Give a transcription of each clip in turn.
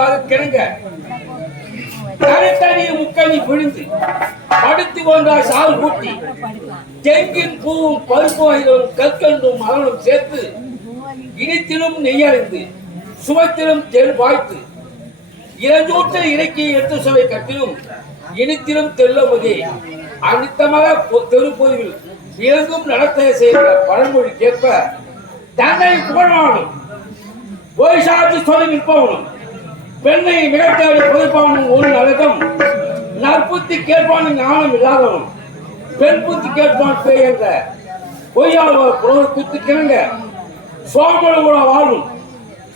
வாத கிணங்க தனித்தனிய முக்கணி பிழிந்து படுத்து கொண்டால் சால் கூட்டி. தெங்கின் பூவும் பருப்பு வகைகளும் கற்கண்டும் மலனும் சேர்த்து இனித்திலும் நெய்யறிந்து சுவத்திலும் தெள் வாய்த்து இளஞ்சூற்றில் இலக்கிய எடுத்து சுவை கட்டிலும் இனித்திலும் தெல்லமுதே அனித்தமாக பொ- தெருப்பொதுவில் இறங்கும் நடத்தை செய்கிற பழமொழி கேட்ப தன்னை புகழ்வானும் போய் சாட்சி சொல்லி நிற்பவனும். பெண்ணை மிகத்தாடி புதைப்பானும் ஒரு நலகம் நற்புத்தி கேட்பான் ஞானம் இல்லாதவனும் பெண் புத்தி கேட்பான் பேய் என்ற பொய்யாளர் புலவர் குத்து கிணங்க கூட வாழும்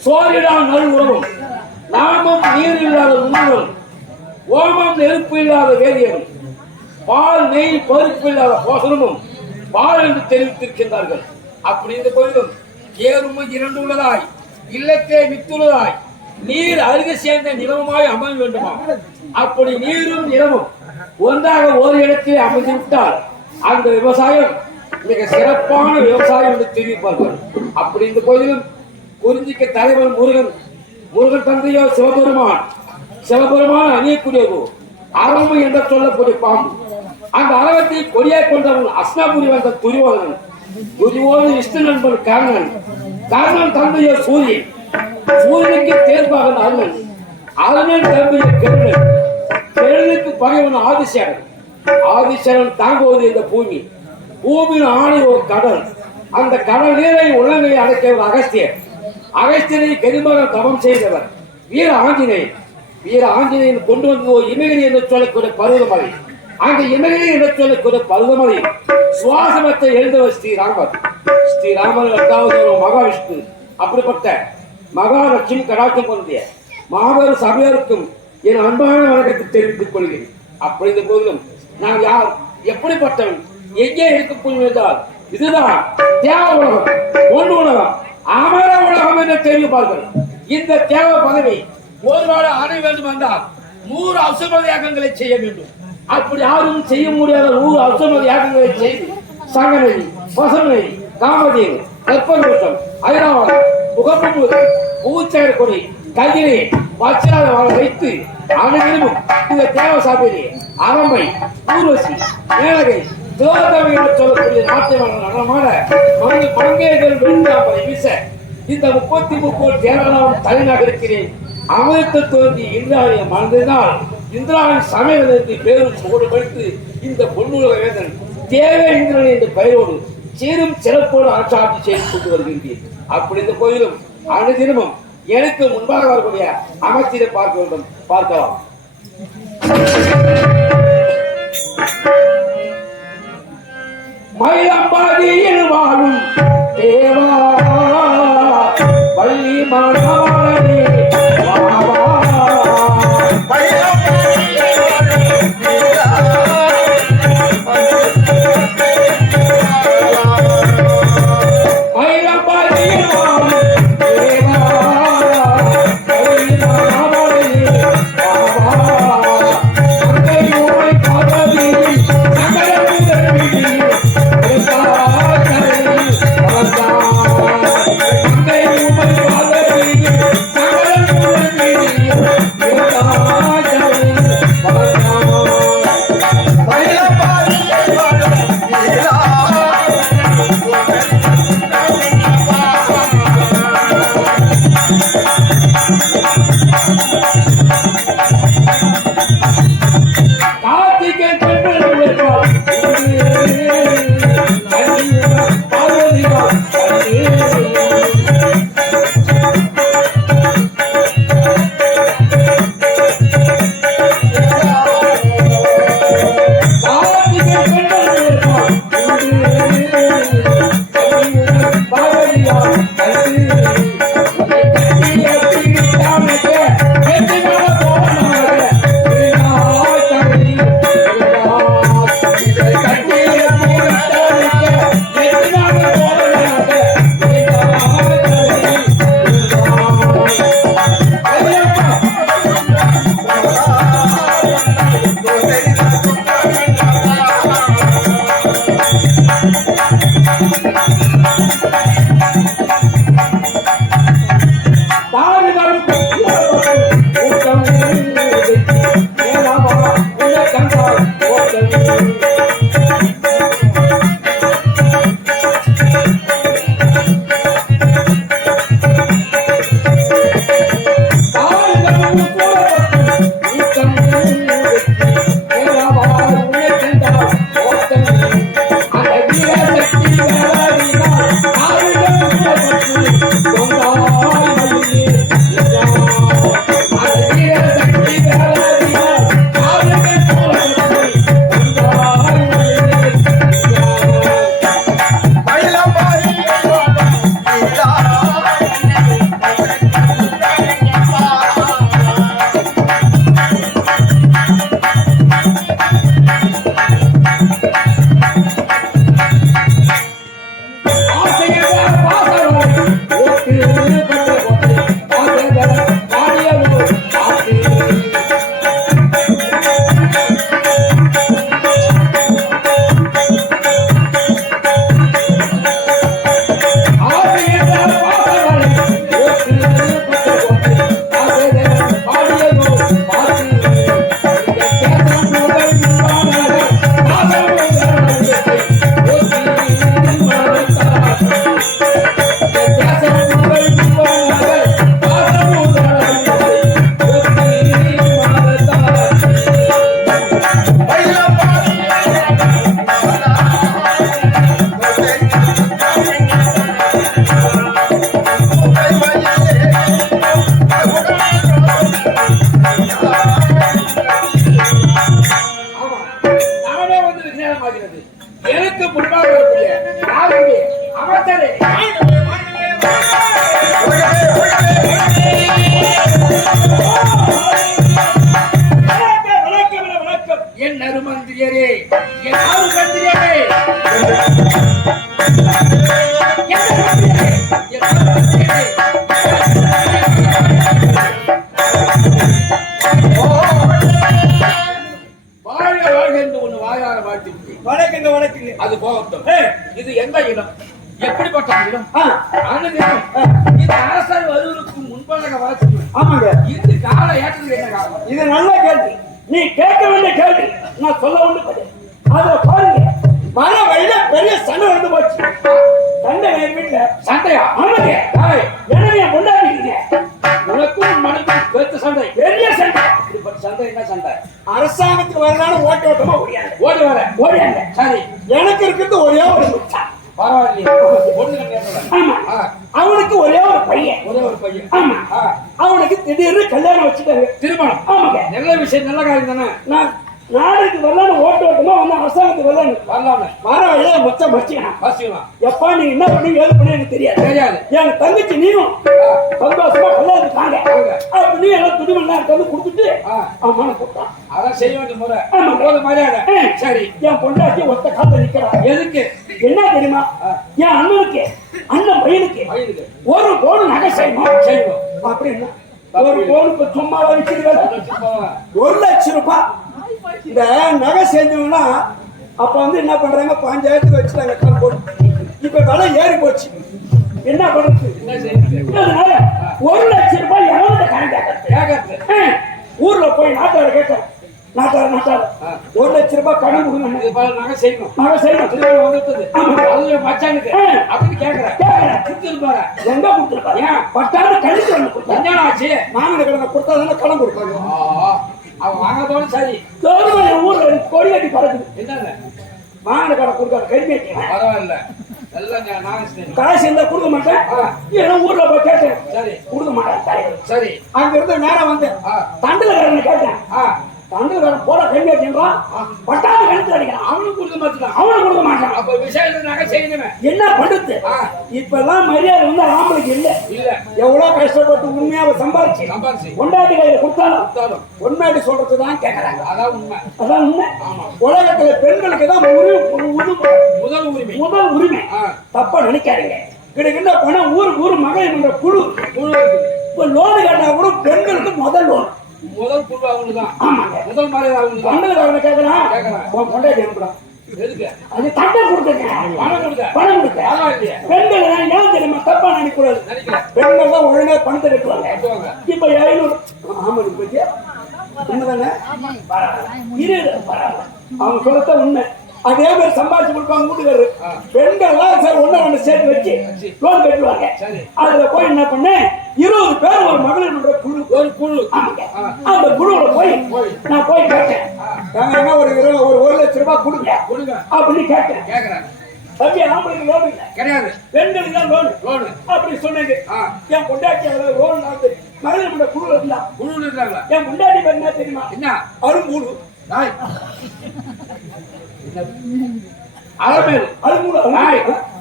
சோரிடா நல் உறவும் நாமம் நீர் இல்லாத உணவும் ஓமம் நெருப்பு இல்லாத வேதியரும் பால் நெய் பருப்பு இல்லாத போசனமும் பால் என்று தெரிவித்திருக்கின்றார்கள். அப்படி இந்த கோயிலும் ஏறும் இரண்டு உள்ளதாய் இல்லத்தே வித்துள்ளதாய் நீர் அருகே சேர்ந்த நிலவுமாய் அமைய வேண்டுமா? அப்படி நீரும் நிலமும் ஒன்றாக ஒரு இடத்தில் அமைந்து விட்டால் அந்த விவசாயம் மிக சிறப்பான விவசாயம் என்று தெரிவிப்பார்கள். அப்படி இந்த கோயிலும் குறிஞ்சிக்க தலைவர் முருகன் முருகன் தந்தையோ சிவபெருமான் சிவபெருமான் அணியக்கூடியது அரவு என்று சொல்லக்கூடிய பாம்பு. அந்த அரவத்தை கொடியாக கொண்டவன் அஸ்னாபுரி வந்த துரியோதனன். துரியோதன் இஷ்ட நண்பன் கர்ணன். கர்ணன் தந்தையோ சூரியன். சூரியனுக்கு தேர்வாக அருணன். அருணன் தந்தையோ கருணன். கருணுக்கு பகைவன் ஆதிசேரன் ஆதிசேரன் தாங்குவது இந்த பூமி. பூமியின் ஆணை ஒரு கடல். அந்த கடல் நீரை உள்ளங்கை அடைத்தவர் அகஸ்தியர். அகஸ்தியரை கரிமரம் தவம் செய்தவர். வீர ஆஞ்சநேயன். வீர ஆஞ்சநேயன் கொண்டு வந்து ஒரு இமகிரி என்று சொல்லக்கூடிய பருவமலை. அந்த இமகிரி என்று சொல்லக்கூடிய பருவமலை. சுவாசமத்தை எழுந்தவர் ஸ்ரீராமர். ஸ்ரீராமர் இரண்டாவது மகாவிஷ்ணு. அப்படிப்பட்ட மகாலட்சுமி கடாட்சம் பொருந்திய மாபெரும் சபையோருக்கும் என் அன்பான வணக்கத்தை தெரிவித்துக் கொள்கிறேன். அப்படி இந்த போதிலும் நான் யார் எப்படிப்பட்டவன் எங்கே இருக்கக்கூடிய என்றால் இதுதான் தேவ உலகம் ஒன்று உலகம் அமர உலகம் என்று தெரிவிப்பார்கள் இந்த தேவ பதவி ஒரு நாள் அடைய வேண்டும் என்றால் நூறு அசுமத யாகங்களை செய்ய வேண்டும். அப்படி யாரும் செய்ய முடியாத நூறு அசுமத யாகங்களை செய்து சங்கநதி பசுமதி காமதேவி கற்பகோஷம் ஐராவதம் முகப்பூர் மூச்சார் கொடி. கதிரை வச்சாத வாழ வைத்து அனைவரும் இந்த தேவ சாப்பிலே அரம்பை ஊர்வசி மேலகை சொல்லக்கூடிய நாட்டு நடனமான பங்கேற்கள் வெண்டாமலை வீச இந்த முப்பத்தி முப்பது கேரளாவும் தலைநகருக்கிறேன் அமிர்த தோன்றி இந்திராவை மறந்ததால் இந்திராவின் சமையலிருந்து பேரும் சோடு படித்து இந்த பொன்னுலக வேந்தன் தேவை இந்திரன் என்ற பெயரோடு சீரும் சிறப்போடு ஆட்சி செய்து கொண்டு வருகின்றேன். அப்படி இந்த கோயிலும் அனுதினமும் எனக்கு முன்பாக வரக்கூடிய அமைச்சரை பார்க்க வேண்டும். பார்க்கலாம். மயிலம்பாடியில் வாழும் தேவா பள்ளி மாணவனே என் அருமந்திரியரே என் அருமந்திரியரே அது போகட்டும் இது எந்த இடம்? எப்படிப்பட்ட இடம்? இது அரசர் வருவதற்கு முன்பாக வாழ்த்து ஆமாங்க. இது கேள்வி. நீ கேட்க வேண்டிய கேள்வி. நான் சொல்ல ஒண்ணு பதில் அத பாருங்க. வர வழியில பெரிய சண்டை வந்து போச்சு. சண்டை என் வீட்டுல. சண்டையா? ஆமாங்க. எனவே கொண்டாடிக்கிறீங்க உனக்கும் மனுக்கும் பெருத்த சண்டை. பெரிய சண்டை. இப்படி சண்டை என்ன சண்டை? அரசாங்கத்துக்கு வரலான்னு ஓட்ட ஓட்டமா ஓடியாங்க ஓடி வர ஓடியாங்க சரி. எனக்கு இருக்கிறது ஒரே ஒரு அவனுக்கு ஒரே ஒரு பையன். ஒரே ஒரு பையன். ஆமா. அவனுக்கு திடீர்னு கல்யாணம் வச்சுட்டாங்க திருமணம். ஆமாங்க. நல்ல விஷயம் நல்ல காரியம் தானே? நான் நாளைக்கு வரலான்னு ஓட்ட ஓட்டமா வந்து அரசாங்கத்துக்கு வரலான்னு வரலாமே வர வழியில மொத்தம் மச்சிக்கலாம் வாசிக்கலாம் எப்பா நீ என்ன பண்ணி ஏது பண்ணி எனக்கு தெரியாது தெரியாது என் தங்கச்சி நீயும்? சந்தோஷமா கல்யாணத்துக்கு வாங்க அப்படி எல்லாம் துணிமணி எடுத்து கொடுத்துட்டு ஆ, அவமான போட்டான் அதான் செய்ய வேண்டிய முறை. போது மரியாதை. சரி. என் பொண்டாட்டி ஒத்த காத்த நிக்கிறான் எதுக்கு? என்ன தெரியுமா? என் அண்ணனுக்கு அண்ணன் பையனுக்கு ஒரு பவுன் நகை செய்யணும் செய்வோம். அப்படின்னா ஒரு இப்ப சும்மா வச்சுருவேன் ஒரு லட்சம் ரூபாய் இந்த நகை செஞ்சவங்கன்னா அப்ப வந்து என்ன பண்றாங்க? பாஞ்சாயிரத்துக்கு வச்சுட்டாங்க இப்ப விலை ஏறி போச்சு. என்ன செய்யுது அதனால ஒரு லட்சம் ரூபாய் எவன்கிட்ட கணக்கு ஊர்ல போய் நாட்டார கேட்ட நாட்டார நாட்டார ஒரு லட்சம் ரூபாய் கடன் கொடுங்க நகை செய்யணும். நகை செய்யணும். அது மச்சானுக்கு. அப்படின்னு கேட்கறேன். கேட்கிறேன். கொடுத்துட்டு போறேன். எங்க கொடுத்துருப்பாரு ஏன்? பட்டாண்டு கழிச்சு கொடுத்தாரு கல்யாணம் ஆச்சு? மாமன கிழமை கொடுத்தா தானே கடன் கொடுப்பாங்க. அவன் வாங்காதோட சரி கவர்மெண்ட் ஊர்ல எனக்கு கொடி கட்டி பறக்குது என்னங்க மாமன கடன் கொடுக்காரு கருமேட்டி பரவாயில்ல எல்லாம் நான் நாங்க செய்யணும் காசு இருந்தா கொடுக்க மாட்டேன் ஏன்னா ஊர்ல போய் கேட்டேன் சரி கொடுக்க மாட்டேன் தலைவர் சரி. அங்க இருந்து நேரம் வந்து தண்டுல கேட்டேன். ஆ. தண்டுல போட கருமேட்டின்றான் பட்டாண்டு கழுத்து அடிக்கிறான். அவனுக்கு கொடுக்க மாட்டான். அவனும் கொடுக்க மாட்டான். அப்ப விஷயம் நகை செய்யணுமே. என்ன பண்றது? ஆ. இப்பெல்லாம் மரியாதை வந்து ஆம்பளைக்கு இல்ல. இல்ல. எவ்வளவு கஷ்டப்பட்டு உண்மையாவை சம்பாதிச்சு சம்பாரிச்சு. கொண்டாட்டி கையில கொடுத்தாலும் உண்மையாட்டி சொல்றது தான் கேட்கறாங்க அதான் உண்மை. அதான் உண்மை. உலகத்துல பெண்களுக்கு தான் முதல் உரிமை. முதல் உரிமை. தப்பா நினைக்காதீங்க. கிடைக்கின்ற பணம் ஊருக்கு ஊர் மகளிர் குழு. குழு. இப்ப லோனு கேட்டா கூட பெண்களுக்கு முதல் லோன் முதல் குழு அவங்களுக்கு தான். ஆமாங்க. முதல் மரியாதை அவங்களுக்கு தண்டனை கேட்கறான் கேட்கறான். உன் கொண்டாடி எதுக்கு? அது தண்டை கொடுத்துருக்கேன். பணம் கொடுக்க பணம் கொடுக்க பெண்கள் ஏன் தெரியுமா? தப்பா நினைக்கூடாது. நினைக்கிறேன் பெண்கள் தான் ஒழுங்கா பணத்தை கட்டுவாங்க. இப்ப ஐநூறு ஆமா பத்தியா? உண்மைதானே? இரு. அவங்க சொல்லத்த உண்மை. அதே மாதிரி சம்பாதிச்சு கொடுப்பாங்க வீட்டுக்காரரு. ஆ. பெண்கள் எல்லாம் சார் ஒண்ணு ரெண்டு சேர்த்து வச்சு லோன் கட்டுவாங்க. சரி. அதுல போய் என்ன பண்ணேன்? இருபது பேர் ஒரு மகளிர் குழு. ஒரு குழு. அந்த குழுவுல போய் நான் போய் கேட்டேன். நாங்க ஒரு இருபது ஒரு ஒரு லட்சம் ரூபாய் கொடுங்க. கொடுங்க. அப்படின்னு கேட்டேன். கேக்குறேன் தம்பி ஆம்பளைக்கு லோன் இல்லை. கிடையாது. பெண்களுக்கு தான் லோன் லோனு அப்படி சொன்னது. என் பொண்டாட்டி அவளை லோன் மகளிர் மன்ற குழு இருந்தா. குழு இருக்காங்க என் பொண்டாட்டி என்ன தெரியுமா? என்ன? அரும்பூடு நாய். அலமேல்.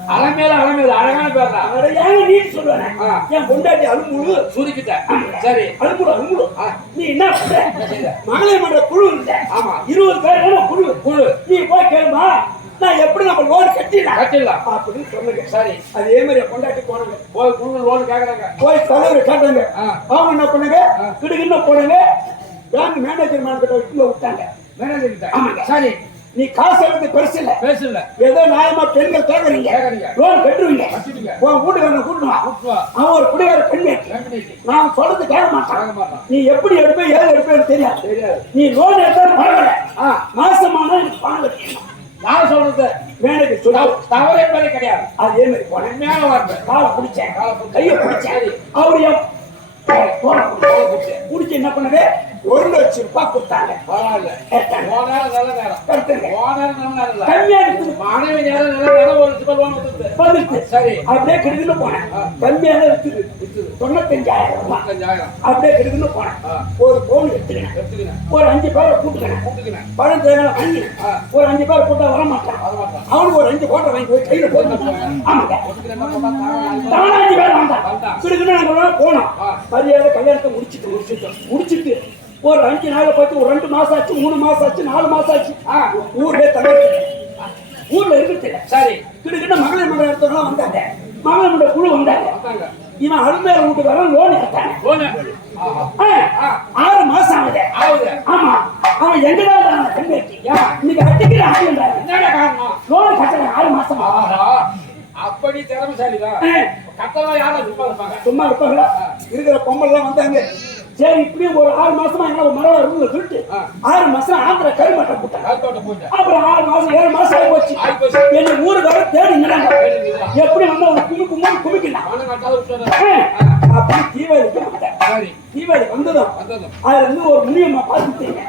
அலமேல் அலமேல் அழகான அவரை ஏங்க நீ சொல்லுவேன். என் பொண்டாட்டி அரும்பூடு சுருக்கிட்ட. சரி. அரும்பூடு ஆ. நீ என்ன பண்ற? மகளிர் மன்ற குழு இல்ல ஆமா. இருபது பேர் தானே குழு. குழு. நீ போய் கேளுமா. நான் எப்படி நம்ம லோன் கட்டிடலாம்? கட்டிடலாம். அப்படின்னு சொன்னேன் சரி. அதே மாதிரி என் பொண்டாட்டி போனாங்க. போய் குழு லோனு கேக்குறாங்க. போய் தலைவர் கேட்டாங்க. அவங்க என்ன பண்ணாங்க? கிடுகின்னு போனாங்க. பேங்க் மேனேஜர் மேன் கிட்ட உள்ள விட்டாங்க. மேனேஜர் கிட்ட. ஆமாங்க. சரி. நீ காசு எடுத்து பெருசு இல்ல பேசல ஏதோ நியாயமா பெண்கள் கேக்குறீங்க. லோன் கட்டுவீங்க. உன் வீட்டுக்காரனை கூட்டுவா கூட்டு வா. அவன் ஒரு குடிகார கண்டிப்பா. நான் சொல்றது கேட்க மாட்டான். நீ எப்படி எடுப்ப ஏது எடுப்பேன்னு தெரியாது. நீ லோன் எடுத்தாலும் பரவாயில்ல. மாசமானா எனக்கு பணம் கட்டணும் நான் சொல்றது? மேனேஜர் சொல்லு. தவ- தவறு என்பதே கிடையாது. அதே மாதிரி போனேன் உண்மையான வார்த்தை. காலை பிடிச்சேன். கையை பிடிச்சேன். அவரு. பிடிச்சு என்ன பண்ணது ஒரு லட்சம் ரூபாய் கொடுத்தாங்க. பரவாயில்ல. நேரம். நல்ல நேரம் நல்ல கம்மியா இருக்குது மனைவி நேரம் நல்ல நேரம் ஒரு சிப்பல் லோன் வந்துருது வந்துருச்சு சரி. அப்படியே கிடுக்குன்னு போனேன். கம்மியா தான் இருக்குது தொண்ணூத்தஞ்சாயிரம் ரூபாய். முப்பத்தஞ்சாயிரம் அப்படியே கிடுக்குன்னு போனேன். ஒரு பவுன் எடுத்துக்கினேன். எடுத்துக்கினேன். ஒரு அஞ்சு பேரை கூட்டுக்கினேன். கூட்டுக்கினேன். பணம். ஒரு அஞ்சு பேர் கூட்டா வர மாட்டான். வரமாட்டான். அவனுக்கு ஒரு அஞ்சு கோட்டை வாங்கி போய் கையில போட்டு ஆமாங்க. தானே அஞ்சு பேர் வந்தான். கிடுக்குன்னு போனோம். மரியாதை கல்யாணத்தை முடிச்சிட்டு முடிச்சிட்டோம் முடிச்சிட்டு ஒரு அஞ்சு நாளை பார்த்து ஒரு ரெண்டு மாசம் ஆச்சு மூணு மாசம் ஆச்சு நாலு மாசம் ஆச்சு. ஆ. ஊர்ல தங்க ஊர்ல இருக்கிறது சரி கிட்டத்தட்ட மகளிர் மன்ற எடுத்தவங்க வந்தாங்க. மகளிர் மன்ற குழு வந்தாங்க. இவன் அருமையார் லோன் எடுத்தாங்க லோனு. ஆ, ஆறு மாசம் ஆகுது. ஆமா அவன் எங்கடா கண்ணுக்கு இன்னைக்கு அடிக்கிற ஆகுன்றாங்க லோன் கட்டுறேன் ஆறு மாசம் அப்படி திறமைசாலிதான். கட்டளை யாரும் சும்மா இருப்பாங்க? சும்மா இருப்பாங்களா? இருக்கிற பொம்பளைலாம் வந்தாங்க. சரி இப்படியும் ஒரு ஆறு மாசமா எங்களை மரம் இருந்து சொல்லிட்டு. ஆறு மாசம் ஆந்திர கருமட்டம் போயிட்டேன் அப்புறம் ஆறு மாசம் ஏழு மாசம் ஆகி போச்சு. என்ன ஊருக்கு வர தேடிங்கிறாங்க தேடிங்கிறாங்க. எப்படி வந்து ஒரு குமி கும்மி குமிக்கலாம் அப்படி தீபாவளிக்கு வந்தேன் சரி. தீபாவளி வந்ததும் அதுல இருந்து ஒரு முனியம்மா பார்த்துட்டீங்க.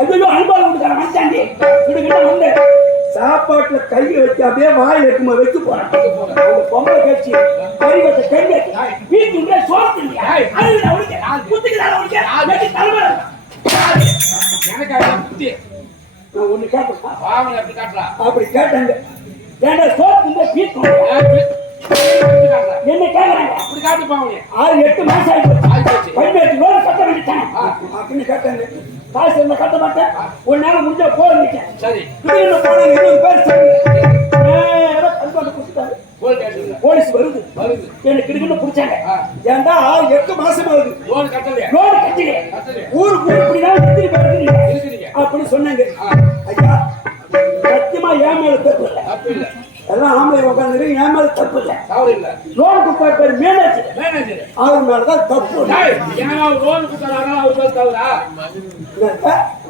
ஐயோ அனுபவம் கொடுக்குறேன் வந்தாண்டி கிட்ட வந்தேன் சாப்பாட்டுல கை வச்சு அப்படியே வாயில் எடுக்குமா வைக்க போறேன். பொம்பளை கட்சி கறி வச்ச கை வச்சு வீட்டுல சோறு இல்லையா? அது ஒண்ணு கேட்டேன் பாவனை எப்படி காட்டுறா? அப்படி கேட்டாங்க. காட்டுறா? என்ன கேக்குறாங்க? அப்படி காட்டு பாவனே ஆறு எட்டு மாசம் ஆயிடுச்சு. பையன் லோன் கட்ட அப்படின்னு கேட்டாங்க. காசு கட்ட மாட்டேன். ஒரு நேரம் முடிஞ்சா போயிருந்தேன் சரி. போனாங்க பேர் கேட்டு போலீஸ் வருது. வருது. எனக்கு கிடுக்குன்னு பிடிச்சாங்க. ஏன்டா எட்டு மாசம் ஆகுது லோன் கட்டலையா? லோன் கட்டல கட்டலையா. ஊருக்கு ஊர் இப்படிதான் இருக்கிறீங்க அப்படின்னு சொன்னாங்க. ஐயா சத்தியமா ஏன் மேல தப்பு இல்லை. எல்லாம் ஆம்பளை உட்காந்துருக்கு ஏன் மேல தப்பு இல்லை. தவறு இல்ல. லோன் கொடுத்தா பேர் மேனேஜர் மேனேஜர் அவர் மேலதான் தப்பு லோன் கொடுத்தாரானாலும் அவர் பேர் தவறா?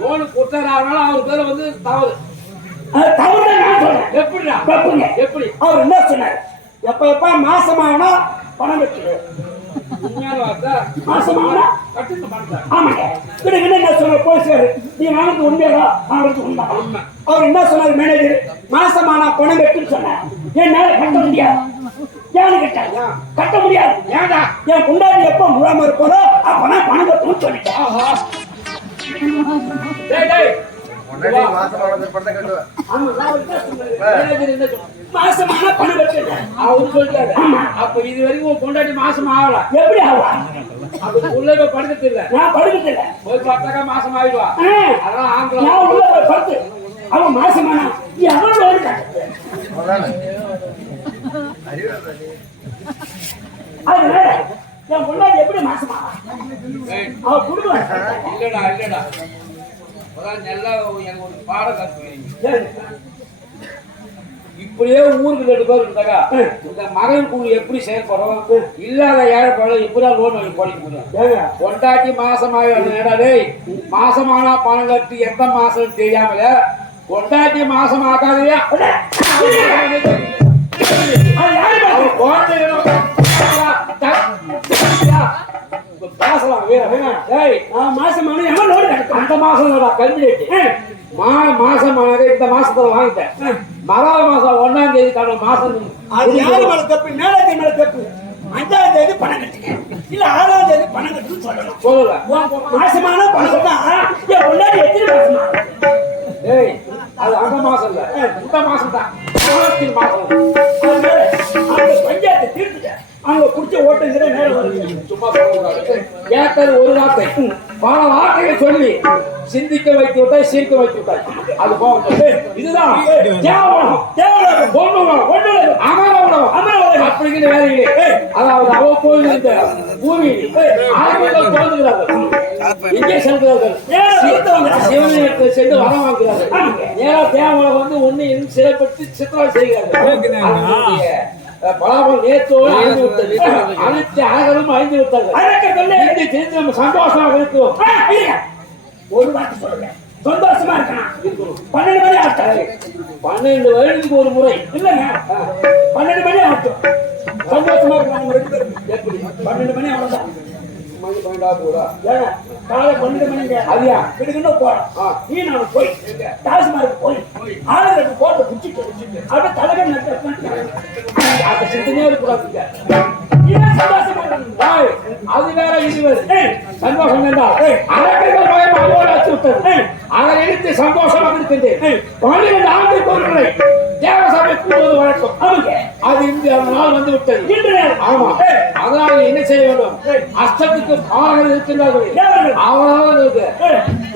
லோன் கொடுத்தாரானாலும் அவர் பேர் வந்து தவறு. தவறுதான் நான் சொல்றேன் எப்படிடா? எப்படி? அவர் என்ன சொன்னார்? எப்ப எப்ப மாசமாகனா பணம் கட்டு உண்மையான வார்த்தை ஆமாங்க கிட்ட என்ன சொன்னார் போலீஸ்காரு நீ வாங்கினது உண்மையா வாங்கினது உண்மை அவர் என்ன சொன்னார் மேனேஜர் மாசமானா பணம் கட்டுன்னு சொன்னார் என்னால கட்ட முடியாது ஏன்னு கேட்டாங்க கட்ட முடியாது ஏன்டா என் முன்னாடி எப்ப முழாம இருப்பதோ அப்பதான் பணம் கட்டணும்னு சொல்லிட்டேன் நான்? மாசமானா பணம் அவரு சொல்லிட்டாரு அப்ப இது வரைக்கும் உன் பொண்டாட்டி மாசம் ஆகல. எப்படி ஆவா? அது உள்ள போய் படுக்கிறது இல்ல நான் போய் பார்த்தாக்கா மாசம் ஆயிடுவா. அதெல்லாம் ஆங்கிலம் நான் உள்ள போய் படுத்து. அவன் மாசமானா. அதனால என் முன்னாடி எப்படி மாசமா ஏய், அவ குடும்பம். இல்லடா இல்லடா. அதான் நல்லா எனக்கு ஒரு பாடம். இப்படியே ஊருக்கு ரெண்டு பேர் இருந்தாக்கா இந்த மகன் குழு எப்படி செயல்படும்? இல்லாத ஏழை பழம் இப்படிதான் லோன் வாங்கி போட முடியும்? ஏங்க, பொண்டாட்டி மாசமாக டேய் மாசமானா பணம் கட்டி எந்த மாசம் தெரியாமல பொண்டாட்டி மாசம் ஆகாதையா குழந்தை பேசலாம் டேய் நான் மாசமான எவன் லோன் கட்டுறது அந்த மாசம் கல்விடேட்டு மா மாசம் ஆனது இந்த மாசத்துல வாங்கிட்டேன். மறாவது மாசம் ஒண்ணாம் தேதி தன மாசம். அது யாரு மேல தப்பு? மேலாத்தி மேல தப்பு. அஞ்சாம் தேதி பணம் கட்டுங்க. இல்ல ஆறாம் தேதி பணம் கட்டுன்னு மாசமான பணம் என் முன்னாடி எத்தனை மாசமா? ஏய் அது அந்த மாசம் இல்ல. இந்த மாசம் தான் மாசம். கேட்டது ஒரு வார்த்தை. பல வார்த்தையை சொல்லி சிந்திக்க வைத்து விட்டாய் சிரிக்க வைத்து விட்டாய். அது இதுதான். பொண்ணுலம் பொண்ணுலம் அமரவலம் அமரவலம் அப்படிங்கிற வேலையிலே. அதாவது அவ்வப்போது இந்த பூமியில் ஆரம்பங்கள் தோன்றுகிறார்கள் எங்கே செல்கிறார்கள். நேரா வீட்டுக்கு சிவனிடத்தை சென்று வரம் வாங்குகிறார்கள். நேரா தேவலம் வந்து ஒண்ணு இருந்து சிறைப்பட்டு சித்திரம் செய்கிறார்கள். பலாபலம் நேற்றோடு அழிந்து விட்டது அனைத்து அழகரும் அழிந்து விட்டார்கள் நம்ம சந்தோஷமாக இருக்கிறோம். ஒரு வார்த்தை சொல்லுங்க. சந்தோஷமா இருக்கணும் பன்னெண்டு மணி ஆட்டம் பன்னெண்டு வருடத்துக்கு ஒரு முறை. இல்லங்க. பன்னெண்டு மணி ஆட்டம் சந்தோஷமா இருக்கணும் ரெண்டு பேரும் எப்படி பன்னெண்டு மணி அவ்வளவுதான். மணி பன்னெண்டா ஏங்க, காலை பன்னெண்டு மணிங்க. அதியா? கிடுக்குன்னு போறோம். நீ நான் போய் டாஸ்மார்க் போய் ஆளுங்களுக்கு போட்டு குடிச்சிட்டு அப்படியே தலைவர் அந்த சிந்தனையே இருக்கக்கூடாதுங்க. அது வேற இது சந்தோஷம் என்றால் அரக்கர்கள் அச்சு விட்டது. அதை எடுத்து சந்தோஷமாக இருக்கின்றேன் பன்னிரண்டு ஆண்டுக்கு ஒரு கூடுவது வழக்கம் அவங்க. அது இந்த நாள் வந்து விட்டது இன்று ஆமா. அதனால என்ன செய்ய வேண்டும்? அஷ்டத்துக்கு பாடல் இருக்கின்றார்கள்.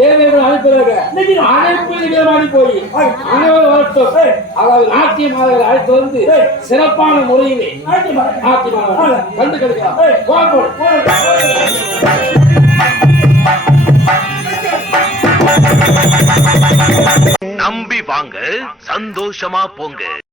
தேவைகள் அனுப்புகிறார்கள் நிஜம். அனைப்பு நிகழ்வாடி போய் அனைவரும் வரட்டும். அதாவது நாட்டிய மாதர்கள் அழைத்து வந்து சிறப்பான முறையிலே நாட்டிய கண்டு கிடைக்கலாம் நம்பி வாங்க சந்தோஷமா போங்க.